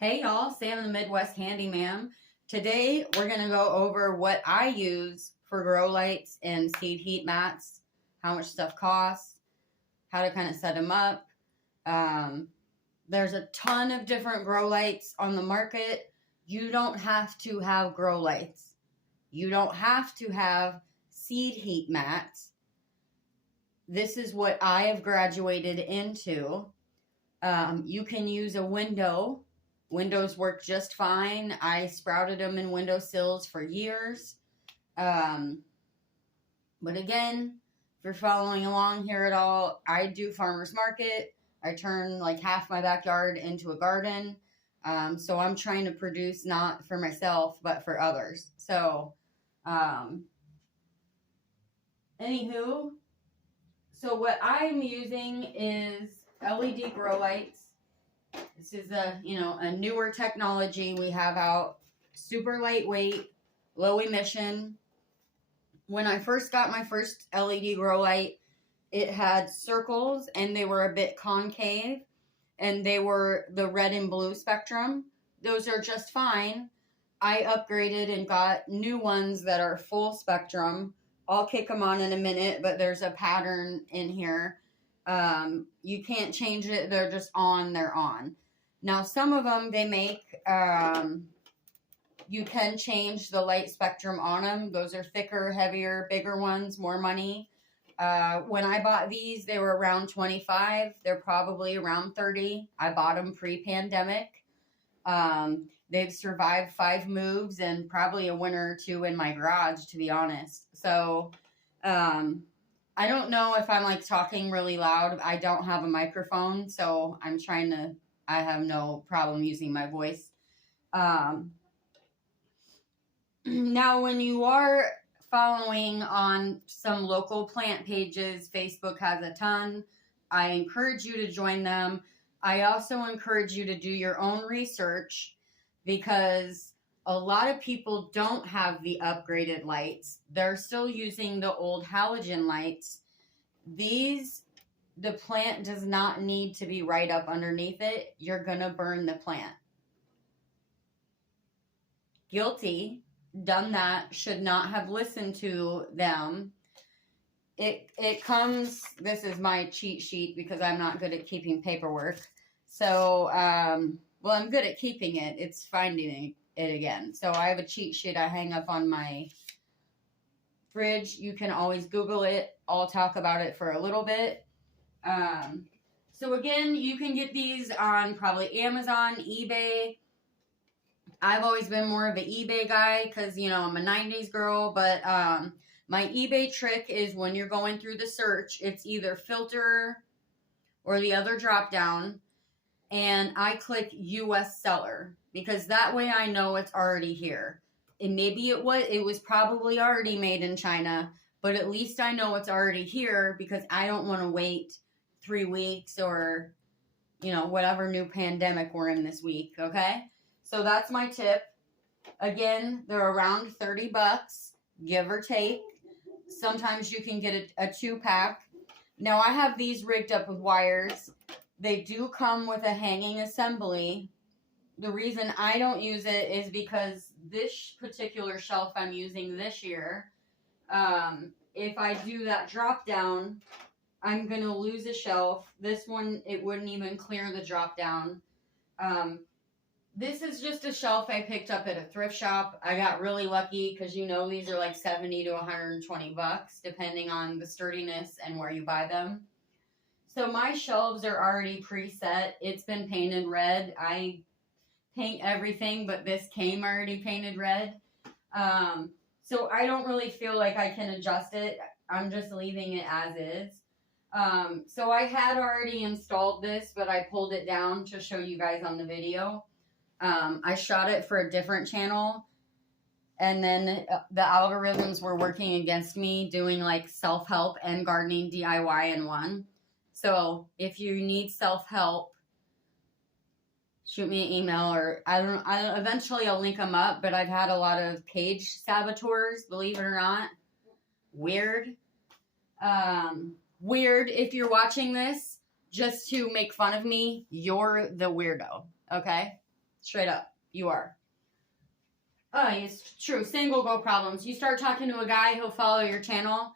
Hey y'all, Sam in the Midwest Handyman. Today we're going to go over what I use for grow lights and seed heat mats, how much stuff costs, how to kind of set them up. There's a ton of different grow lights on the market. You don't have to have grow lights. You don't have to have seed heat mats. This is what I have graduated into. You can use a window. Windows work just fine. I sprouted them in windowsills for years. But again, if you're following along here at all, I do farmer's market. I turn like half my backyard into a garden. So I'm trying to produce not for myself, but for others. So, anywho, so what I'm using is LED grow lights. This is a newer technology we have out. Super lightweight, low emission. When I first got my first LED grow light, it had circles and they were a bit concave and they were the red and blue spectrum. Those are just fine. I upgraded and got new ones that are full spectrum. I'll kick them on in a minute, but there's a pattern in here. You can't change it. They're just on, they're on. Now, some of them they make, you can change the light spectrum on them. Those are thicker, heavier, bigger ones, more money. When I bought these, they were around $25. They're probably around $30. I bought them pre-pandemic. They've survived 5 moves and probably a winter or two in my garage, to be honest. So, I don't know if I'm like talking really loud. I don't have a microphone, so I have no problem using my voice. Now, when you are following on some local plant pages, Facebook has a ton. I encourage you to join them. I also encourage you to do your own research because a lot of people don't have the upgraded lights. They're still using the old halogen lights. The plant does not need to be right up underneath it. You're going to burn the plant. Guilty. Done that. Should not have listened to them. It comes, this is my cheat sheet because I'm not good at keeping paperwork. So, well, I'm good at keeping it. It's finding it again. So I have a cheat sheet I hang up on my fridge. You can always Google it. I'll talk about it for a little bit. So again, you can get these on probably Amazon, eBay. I've always been more of an eBay guy because, I'm a 90s girl. But my eBay trick is when you're going through the search, it's either filter or the other drop down. And I click US seller because that way I know it's already here. And maybe it was probably already made in China, but at least I know it's already here because I don't want to wait 3 weeks or, whatever new pandemic we're in this week. Okay. So that's my tip. Again, they're around $30, give or take. Sometimes you can get a 2-pack. Now I have these rigged up with wires. They do come with a hanging assembly. The reason I don't use it is because this particular shelf I'm using this year, if I do that drop down, I'm going to lose a shelf. This one, it wouldn't even clear the drop down. This is just a shelf I picked up at a thrift shop. I got really lucky because these are like $70 to $120 depending on the sturdiness and where you buy them. So my shelves are already preset. It's been painted red. I paint everything, but this came already painted red. So I don't really feel like I can adjust it. I'm just leaving it as is. So I had already installed this, but I pulled it down to show you guys on the video. I shot it for a different channel, and then the algorithms were working against me doing like self-help and gardening DIY in one. So if you need self-help, shoot me an email or eventually I'll link them up, but I've had a lot of page saboteurs, believe it or not. Weird. Weird. If you're watching this just to make fun of me, you're the weirdo. Okay. Straight up. You are. Oh, it's true. Single girl problems. You start talking to a guy, he'll follow your channel,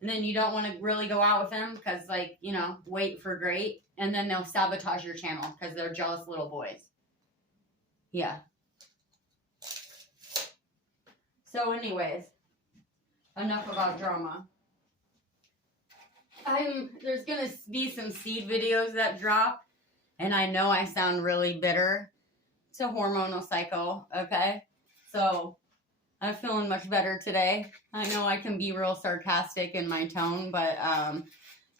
and then you don't want to really go out with him because, like, you know, wait for great. And then they'll sabotage your channel because they're jealous little boys. Yeah. So anyways, enough about drama. There's going to be some seed videos that drop, and I know I sound really bitter. It's a hormonal cycle, okay? So I'm feeling much better today. I know I can be real sarcastic in my tone, but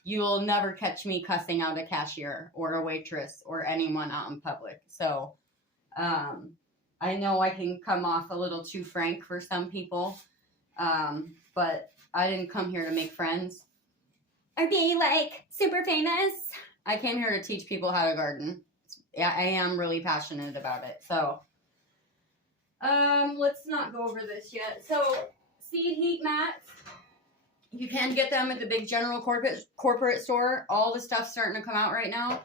you'll never catch me cussing out a cashier or a waitress or anyone out in public. So I know I can come off a little too frank for some people, but I didn't come here to make friends or be like super famous. I came here to teach people how to garden. I am really passionate about it. So let's not go over this yet. So seed heat mats, you can get them at the big general corporate store. All the stuff's starting to come out right now.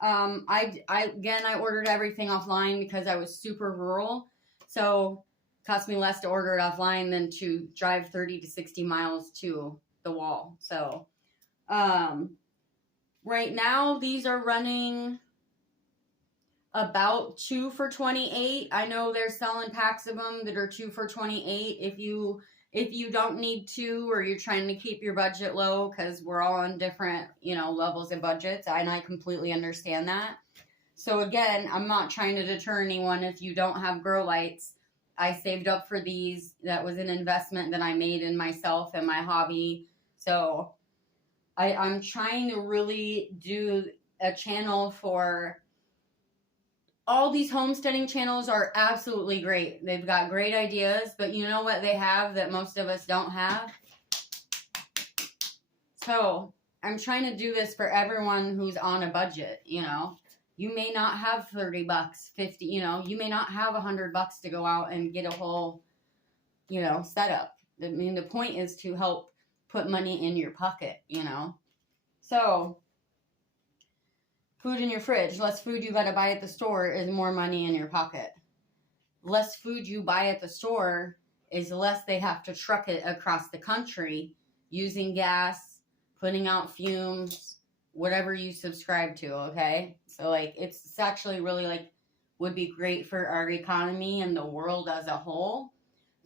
I ordered everything offline because I was super rural. So it cost me less to order it offline than to drive 30 to 60 miles to the wall. So right now these are running about 2 for $28. I know they're selling packs of them that are 2 for $28. If you don't need to, or you're trying to keep your budget low, because we're all on different, you know, levels of budgets, and I completely understand that. So again, I'm not trying to deter anyone if you don't have grow lights. I saved up for these. That was an investment that I made in myself and my hobby. So I'm trying to really do a channel for all these homesteading channels are absolutely great. They've got great ideas, but you know what they have that most of us don't have? So I'm trying to do this for everyone who's on a budget, you know. You may not have 30 bucks, 50, you know, you may not have $100 to go out and get a whole, you know, setup. I mean, the point is to help put money in your pocket, you know. So food in your fridge. Less food you got to buy at the store is more money in your pocket. Less food you buy at the store is less they have to truck it across the country using gas, putting out fumes, whatever you subscribe to, okay? So, like, it's actually really, like, would be great for our economy and the world as a whole.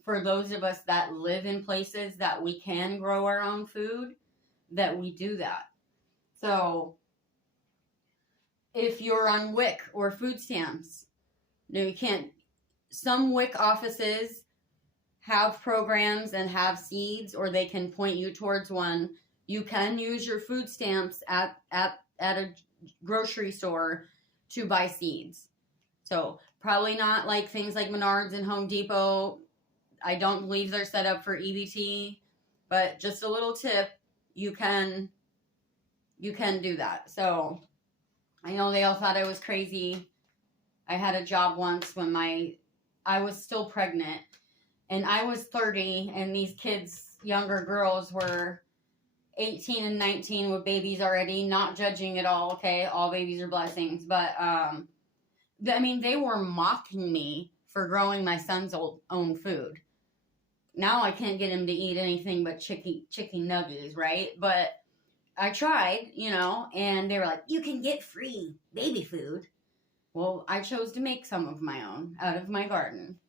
For those of us that live in places that we can grow our own food, that we do that. So if you're on WIC or food stamps, no, you can't. Some WIC offices have programs and have seeds, or they can point you towards one. You can use your food stamps at a grocery store to buy seeds. So probably not like things like Menards and Home Depot. I don't believe they're set up for EBT, but just a little tip, you can do that. So I know they all thought I was crazy. I had a job once when I was still pregnant, and I was 30, and these kids, younger girls, were 18 and 19 with babies already. Not judging at all, okay? All babies are blessings. But, I mean, they were mocking me for growing my son's own food. Now I can't get him to eat anything but chicken nuggets, right? But I tried, you know, and they were like, you can get free baby food. Well, I chose to make some of my own out of my garden.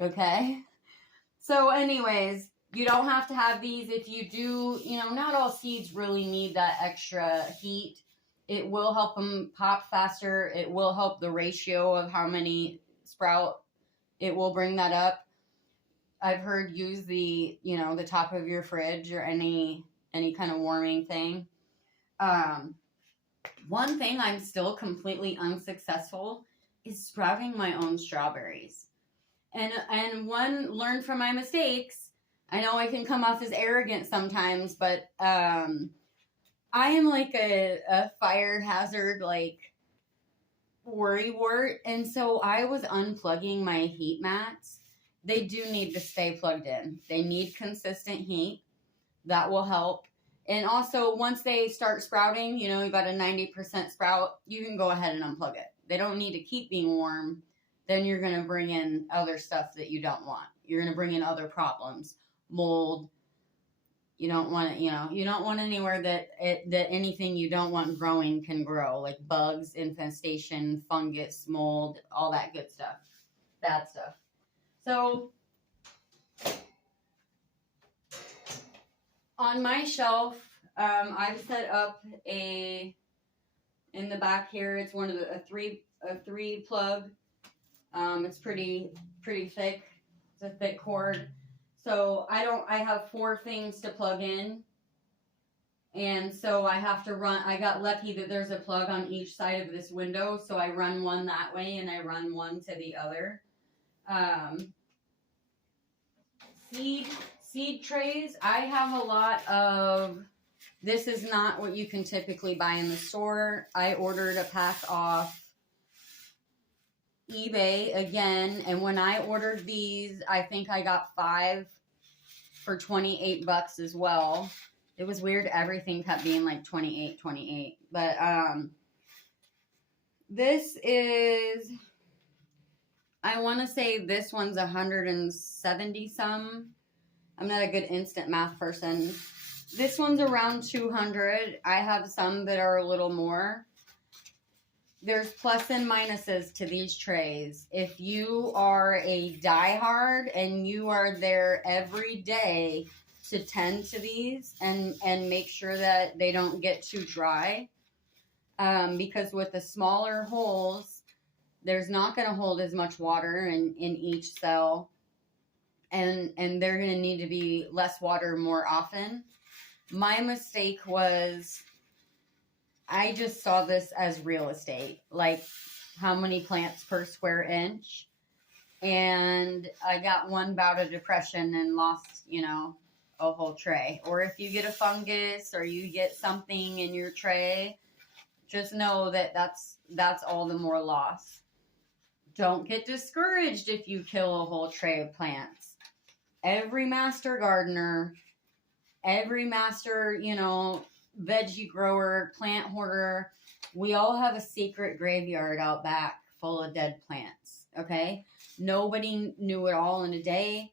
Okay? So anyways, you don't have to have these. If you do, you know, not all seeds really need that extra heat. It will help them pop faster. It will help the ratio of how many sprout. It will bring that up. I've heard use the, you know, the top of your fridge or any kind of warming thing. One thing I'm still completely unsuccessful is sprouting my own strawberries. And one, learn from my mistakes. I know I can come off as arrogant sometimes, but I am like a fire hazard, like, worrywart. And so I was unplugging my heat mats. They do need to stay plugged in. They need consistent heat. That will help. And also, once they start sprouting, you know, you got a 90% sprout, you can go ahead and unplug it. they don't need to keep being warm, then you're going to bring in other stuff that you don't want. You're going to bring in other problems, mold. You don't want it, you don't want anywhere that anything you don't want growing can grow, like bugs, infestation, fungus, mold, all that good stuff, bad stuff. So on my shelf, I've set up in the back here. It's one of a three plug. It's pretty thick. It's a thick cord. So I have 4 things to plug in. And so I have to run, I got lucky that there's a plug on each side of this window. So I run one that way and I run one to the other. Seed trays. I have a lot of, this is not what you can typically buy in the store. I ordered a pack off eBay again, and when I ordered these, I think I got 5 for $28 as well. It was weird, everything kept being like 28. But this is, I want to say this one's 170 some. I'm not a good instant math person. This one's around 200. I have some that are a little more. There's plus and minuses to these trays. If you are a diehard and you are there every day to tend to these and make sure that they don't get too dry, because with the smaller holes, there's not going to hold as much water in each cell, and they're going to need to be less water more often. My mistake was I just saw this as real estate, like how many plants per square inch. And I got one bout of depression and lost, a whole tray. Or if you get a fungus or you get something in your tray, just know that that's all the more loss. Don't get discouraged if you kill a whole tray of plants. Every master gardener, every master, veggie grower, plant hoarder, we all have a secret graveyard out back full of dead plants, okay? Nobody knew it all in a day.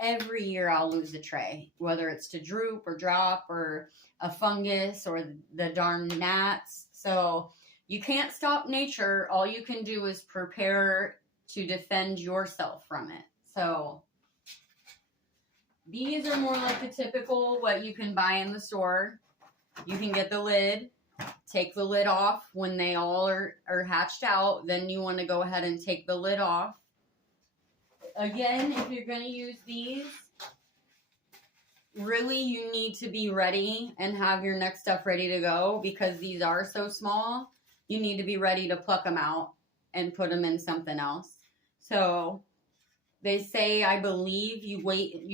Every year I'll lose a tray, whether it's to droop or drop or a fungus or the darn gnats. So you can't stop nature. All you can do is prepare to defend yourself from it. So these are more like the typical what you can buy in the store. You can get the lid, take the lid off when they all are hatched out. Then you want to go ahead and take the lid off. Again, if you're going to use these, really you need to be ready and have your next stuff ready to go, because these are so small. You need to be ready to pluck them out and put them in something else. So they say, I believe you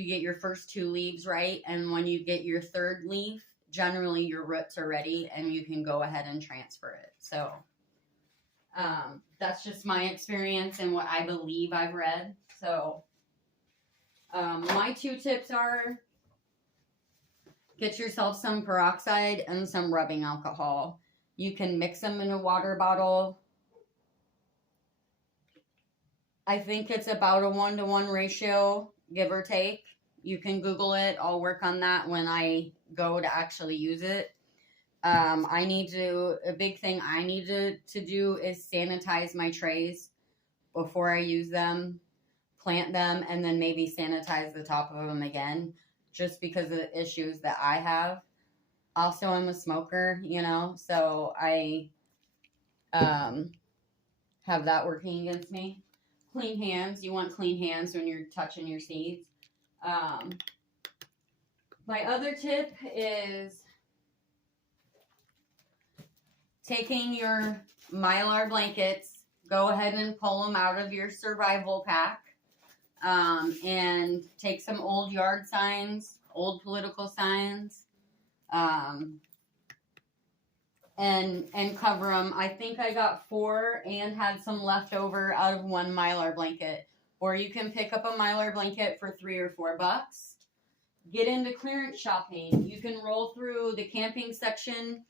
get your first 2 leaves right, and when you get your 3rd leaf, generally your roots are ready and you can go ahead and transfer it. So that's just my experience and what I believe I've read. So my 2 tips are, get yourself some peroxide and some rubbing alcohol. You can mix them in a water bottle. I think it's about a 1-to-1 ratio, give or take. You can Google it. I'll work on that when I go to actually use it. A big thing I need to do is sanitize my trays before I use them, plant them, and then maybe sanitize the top of them again, just because of the issues that I have. Also, I'm a smoker, so I have that working against me. Clean hands. You want clean hands when you're touching your seeds. My other tip is taking your Mylar blankets, go ahead and pull them out of your survival pack, and take some old yard signs, old political signs, and cover them. I think I got 4 and had some left over out of 1 Mylar blanket. Or you can pick up a Mylar blanket for $3 or $4. Get into clearance shopping. You can roll through the camping section.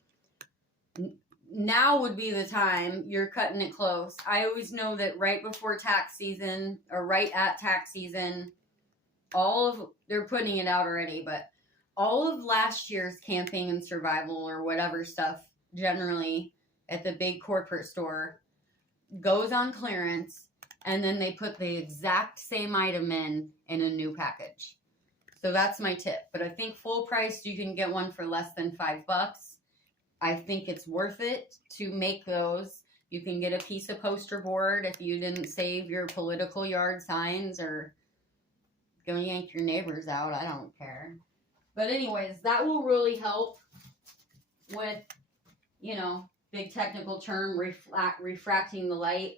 now would be the time you're cutting it close. I always know that right before tax season or right at tax season, they're putting it out already, but all of last year's camping and survival or whatever stuff generally at the big corporate store goes on clearance, and then they put the exact same item in a new package. So that's my tip. But I think full price, you can get one for less than $5. I think it's worth it to make those. You can get a piece of poster board if you didn't save your political yard signs, or go yank your neighbors out. I don't care. But anyways, that will really help with, big technical term, refracting the light,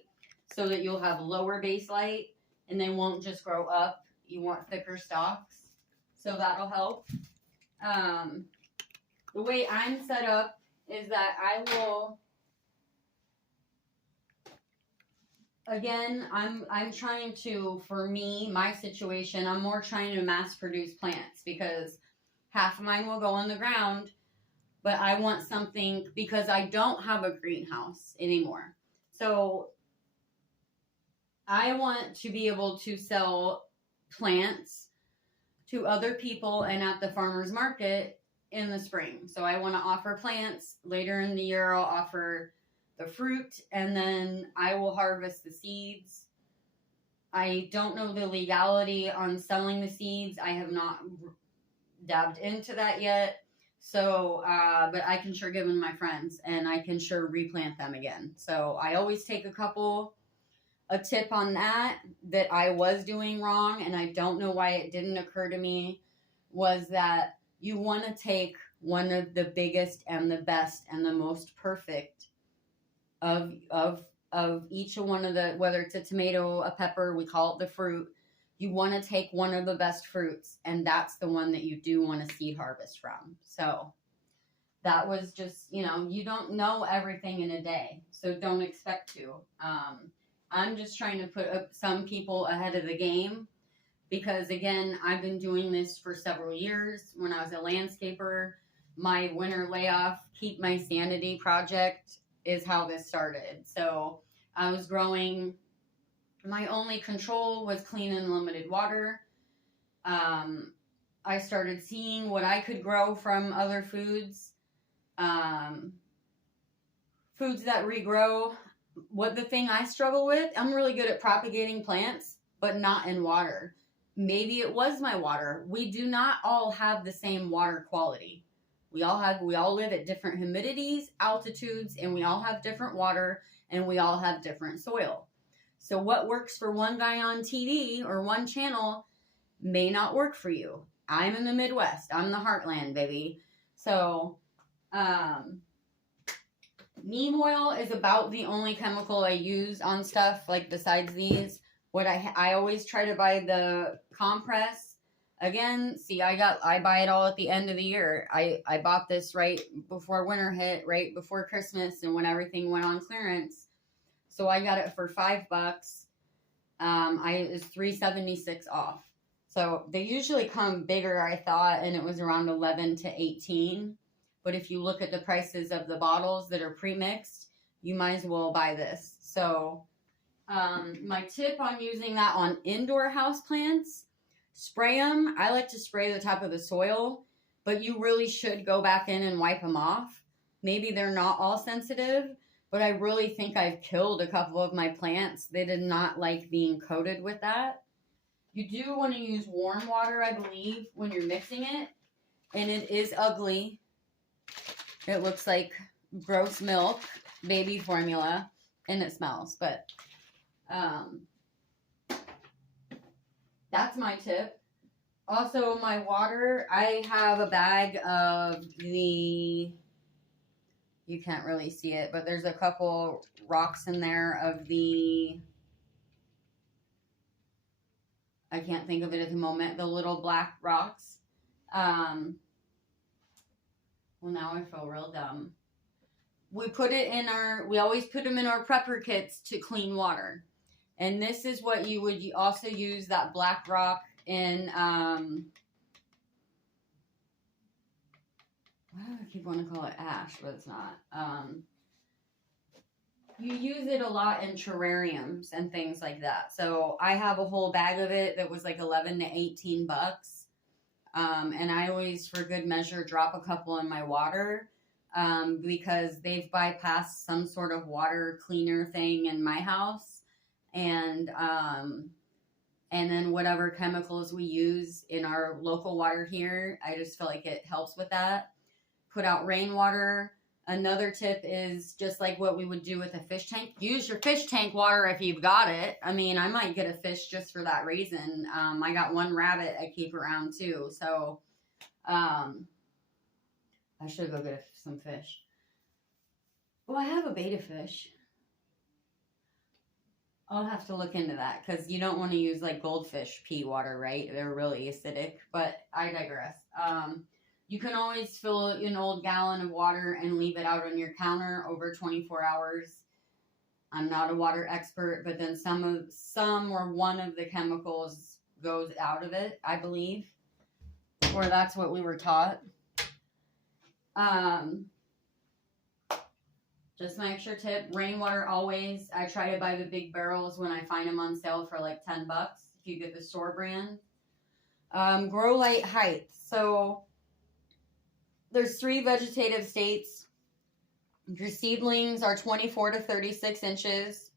so that you'll have lower base light and they won't just grow up. You want thicker stalks. So that'll help. The way I'm set up is that I will, again, I'm trying to, for me, my situation, I'm more trying to mass produce plants, because half of mine will go on the ground, but I want something, because I don't have a greenhouse anymore. So I want to be able to sell plants to other people and at the farmer's market in the spring. So I want to offer plants. Later in the year, I'll offer the fruit, and then I will harvest the seeds. I don't know the legality on selling the seeds. I have not dabbed into that yet. So, but I can sure give them to my friends, and I can sure replant them again. So I always take a tip on that I was doing wrong, and I don't know why it didn't occur to me, was that you want to take one of the biggest and the best and the most perfect of each one of the, whether it's a tomato, a pepper, we call it the fruit. You want to take one of the best fruits, and that's the one that you do want to seed harvest from. So that was just, you don't know everything in a day, so don't expect to. I'm just trying to put some people ahead of the game, because, again, I've been doing this for several years. When I was a landscaper, my winter layoff, Keep My Sanity project is how this started. So I was growing, my only control was clean and limited water. I started seeing what I could grow from other foods, foods that regrow. What the thing I struggle with, I'm really good at propagating plants, but not in water. Maybe it was my water. We do not all have the same water quality. We all live at different humidities, altitudes, and we all have different water, and we all have different soil. So what works for one guy on TV or one channel may not work for you. I'm in the Midwest. I'm the heartland, baby. So, neem oil is about the only chemical I use on stuff, like besides these. What I always try to buy the compress. Again, see, I buy it all at the end of the year. I bought this right before winter hit, right before Christmas, and when everything went on clearance. So I got it for $5. It was $3.76 off. So they usually come bigger, I thought, and it was around 11 to 18. But if you look at the prices of the bottles that are pre-mixed, you might as well buy this. So my tip on using that on indoor house plants, spray them. I like to spray the top of the soil, but you really should go back in and wipe them off. Maybe they're not all sensitive, but I really think I've killed a couple of my plants. They did not like being coated with that. You do want to use warm water, I believe, when you're mixing it, and it is ugly. It looks like gross milk, baby formula, and it smells, but that's my tip. Also, my water, I have a bag of you can't really see it, but there's a couple rocks in there of I can't think of it at the moment, the little black rocks. Well, now I feel real dumb. We always put them in our prepper kits to clean water. And this is what you would also use, that black rock in, why do I keep wanting to call it ash, but it's not. you use it a lot in terrariums and things like that. So I have a whole bag of it that was like 11 to 18 bucks. And I always, for good measure, drop a couple in my water because they've bypassed some sort of water cleaner thing in my house. And then whatever chemicals we use in our local water here, I just feel like it helps with that. Put out rainwater. Another tip is just like what we would do with a fish tank. Use your fish tank water if you've got it. I mean, I might get a fish just for that reason. I got one rabbit I keep around too. So I should go get some fish. Well, I have a betta fish. I'll have to look into that because you don't want to use like goldfish pea water, right? They're really acidic, but I digress. You can always fill an old gallon of water and leave it out on your counter over 24 hours. I'm not a water expert, but then some or one of the chemicals goes out of it, I believe. Or that's what we were taught. Just my extra tip, rainwater always. I try to buy the big barrels when I find them on sale for like 10 bucks if you get the store brand. Grow light height. So there's 3 vegetative states. Your seedlings are 24 to 36 inches.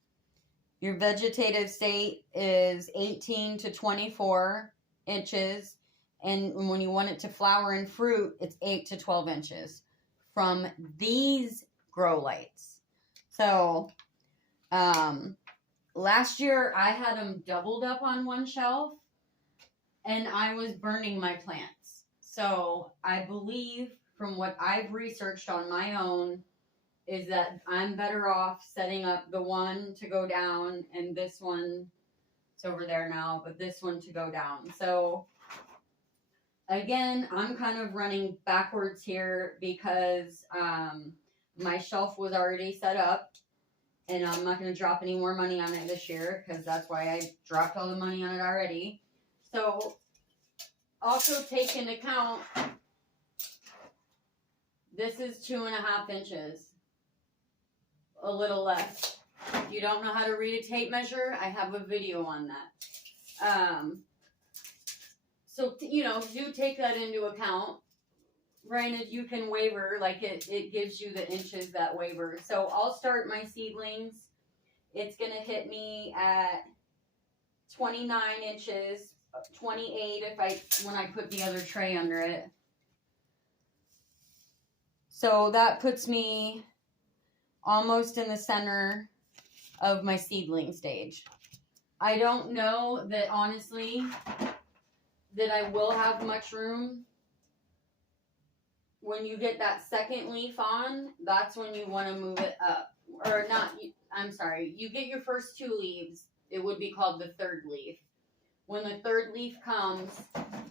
Your vegetative state is 18 to 24 inches. And when you want it to flower and fruit, it's 8 to 12 inches from these grow lights. So last year I had them doubled up on one shelf and I was burning my plants. So I believe from what I've researched on my own is that I'm better off setting up the one to go down and this one, it's over there now, but this one to go down. So again, I'm kind of running backwards here because my shelf was already set up and I'm not going to drop any more money on it this year because that's why I dropped all the money on it already. So also take into account, this is 2.5 inches, a little less. If you don't know how to read a tape measure, I have a video on that. So, you know, do take that into account. Granted, you can waver, like it gives you the inches that waver. So I'll start my seedlings. It's going to hit me at 29 inches, 28 when I put the other tray under it. So that puts me almost in the center of my seedling stage. I don't know that, honestly, that I will have much room. When you get that second leaf on, that's when you want to move it up. Or not, I'm sorry, you get your first 2 leaves, it would be called the third leaf. When the third leaf comes,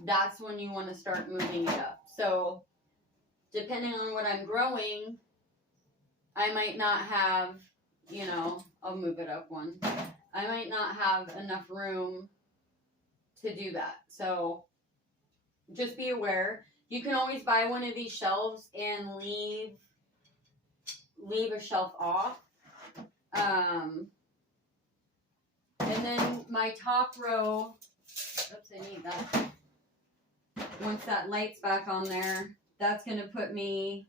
that's when you want to start moving it up. So depending on what I'm growing, I might not have, you know, I'll move it up one. I might not have enough room to do that. So just be aware. You can always buy one of these shelves and leave a shelf off. And then my top row, oops, I need that. Once that light's back on there, that's going to put me,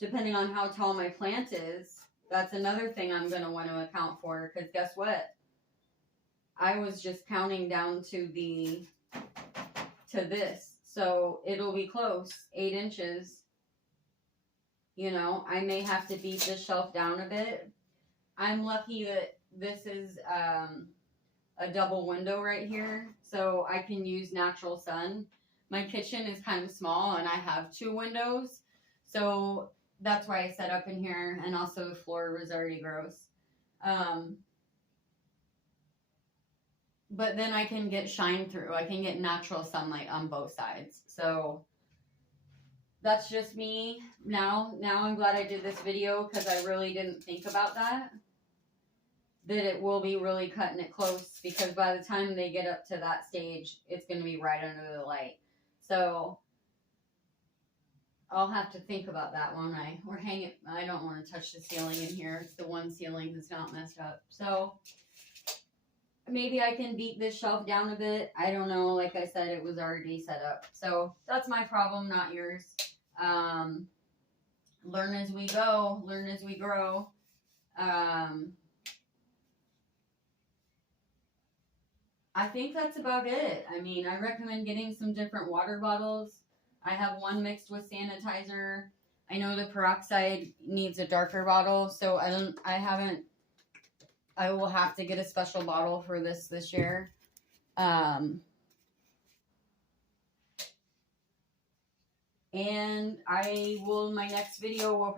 depending on how tall my plant is, that's another thing I'm going to want to account for. Because guess what? I was just counting down to this. So it'll be close, 8 inches. You know, I may have to beat this shelf down a bit. I'm lucky that this is a double window right here. So I can use natural sun. My kitchen is kind of small and I have 2 windows. So that's why I set up in here. And also the floor was already gross. But then I can get shine through. I can get natural sunlight on both sides. So that's just me. Now I'm glad I did this video because I really didn't think about that. That it will be really cutting it close because by the time they get up to that stage, it's going to be right under the light. So I'll have to think about that one. We're hanging. I don't want to touch the ceiling in here. It's the one ceiling that's not messed up. So maybe I can beat this shelf down a bit. I don't know. Like I said, it was already set up. So that's my problem, not yours. Learn as we go. Learn as we grow. I think that's about it. I mean, I recommend getting some different water bottles. I have one mixed with sanitizer. I know the peroxide needs a darker bottle, so I will have to get a special bottle for this year. And my next video will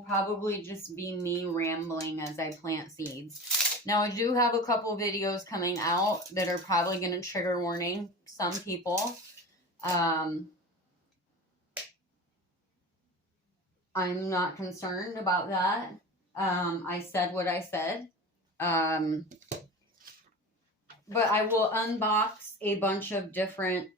probably just be me rambling as I plant seeds. Now, I do have a couple videos coming out that are probably going to trigger warning some people. I'm not concerned about that. I said what I said. But I will unbox a bunch of different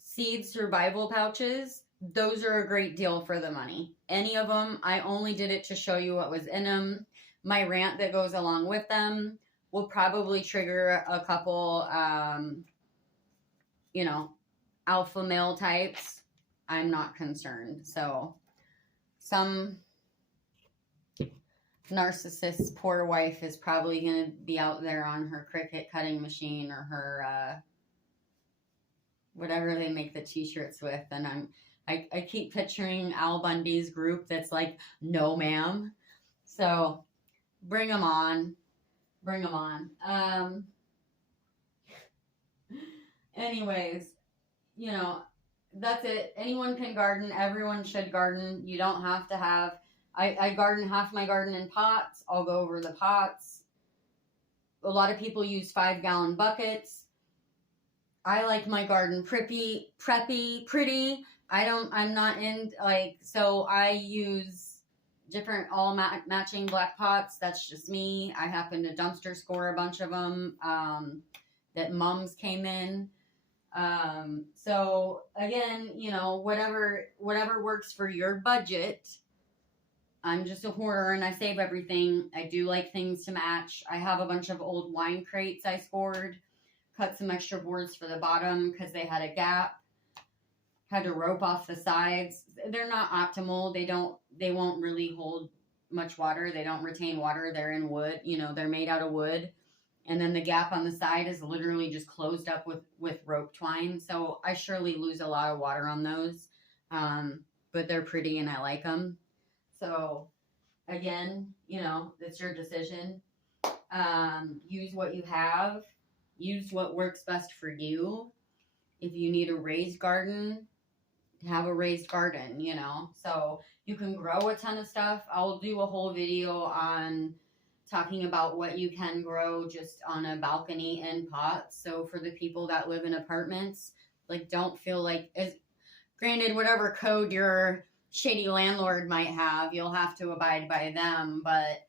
seed survival pouches. Those are a great deal for the money. Any of them, I only did it to show you what was in them. My rant that goes along with them will probably trigger a couple, alpha male types. I'm not concerned. So some narcissist's poor wife is probably going to be out there on her Cricut cutting machine or her, whatever they make the t-shirts with. And I keep picturing Al Bundy's group that's like, no, ma'am. So bring them on. Bring them on. Anyways, that's it. Anyone can garden. Everyone should garden. You don't have to have... I garden half my garden in pots. I'll go over the pots. A lot of people use 5-gallon buckets. I like my garden pretty. I'm not in, so I use different all matching black pots. That's just me. I happen to dumpster score a bunch of them that mums came in. So again, whatever works for your budget. I'm just a hoarder and I save everything. I do like things to match. I have a bunch of old wine crates I scored. Cut some extra boards for the bottom because they had a gap. Had to rope off the sides. They're not optimal. They won't really hold much water. They don't retain water. They're in wood. They're made out of wood. And then the gap on the side is literally just closed up with rope twine. So I surely lose a lot of water on those. But they're pretty and I like them. So again, it's your decision. Use what you have. Use what works best for you. If you need a raised garden, have a raised garden, So you can grow a ton of stuff. I'll do a whole video on talking about what you can grow just on a balcony in pots. So for the people that live in apartments, don't feel like, granted, whatever code your shady landlord might have, you'll have to abide by them. But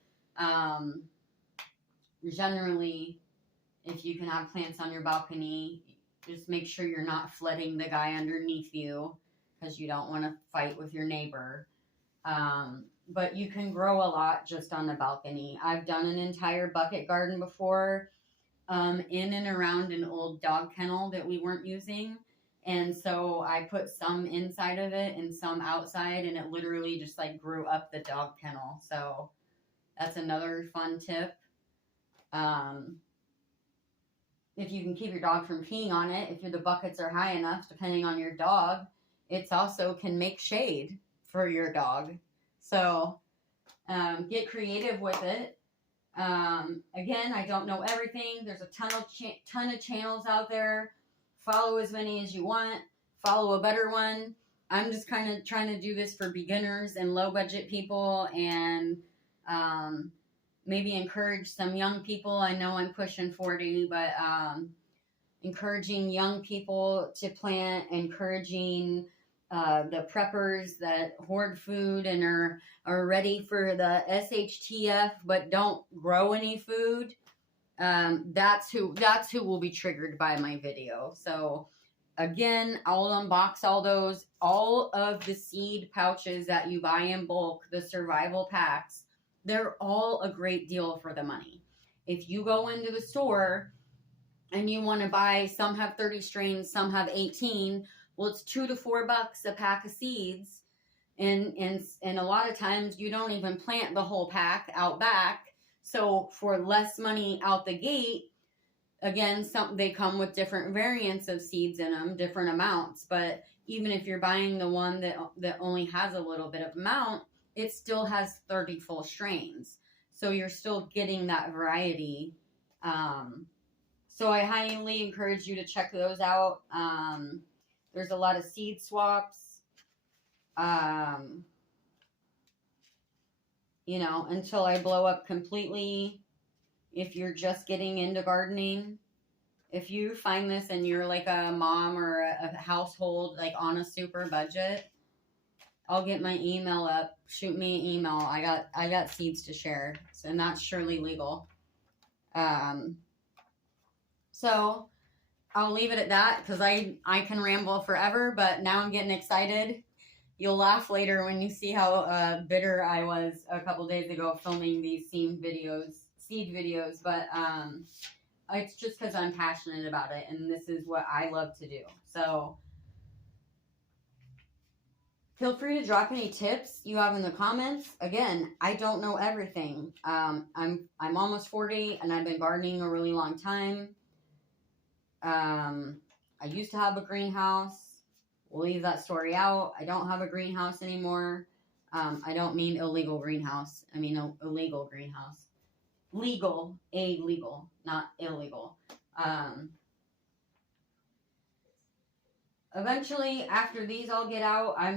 generally, if you can have plants on your balcony, just make sure you're not flooding the guy underneath you because you don't want to fight with your neighbor. But you can grow a lot just on the balcony. I've done an entire bucket garden before in and around an old dog kennel that we weren't using. And so I put some inside of it and some outside, and it literally just grew up the dog kennel. So that's another fun tip. If you can keep your dog from peeing on it, if the buckets are high enough, depending on your dog, it also can make shade for your dog. So get creative with it. Again, I don't know everything. There's a ton of channels out there. Follow as many as you want. Follow a better one. I'm just kind of trying to do this for beginners and low budget people and maybe encourage some young people. I know I'm pushing 40, but encouraging young people to plant, encouraging the preppers that hoard food and are ready for the SHTF but don't grow any food. That's who will be triggered by my video. So Again, I'll unbox all those. All of the seed pouches that you buy in bulk, the survival packs, they're all a great deal for the money. If you go into the store and you want to buy, some have 30 strains, some have 18, well, it's $2 to $4 a pack of seeds. And a lot of times you don't even plant the whole pack out back. So for less money out the gate, again, they come with different variants of seeds in them, different amounts. But even if you're buying the one that only has a little bit of amount, it still has 30 full strains. So you're still getting that variety. So I highly encourage you to check those out. There's a lot of seed swaps. You know, until I blow up completely. If you're just getting into gardening, if you find this and you're like a mom or a household like on a super budget, I'll get my email up. Shoot me an email. I got seeds to share, so, and that's surely legal. So I'll leave it at that because I can ramble forever, but now I'm getting excited. You'll laugh later when you see how bitter I was a couple days ago filming these seed videos, but it's just because I'm passionate about it, and this is what I love to do. So feel free to drop any tips you have in the comments. Again, I don't know everything. I'm almost 40, and I've been gardening a really long time. I used to have a greenhouse. We'll leave that story out. I don't have a greenhouse anymore. I don't mean illegal greenhouse. I mean illegal greenhouse. Legal, not illegal. Eventually, after these all get out, I'm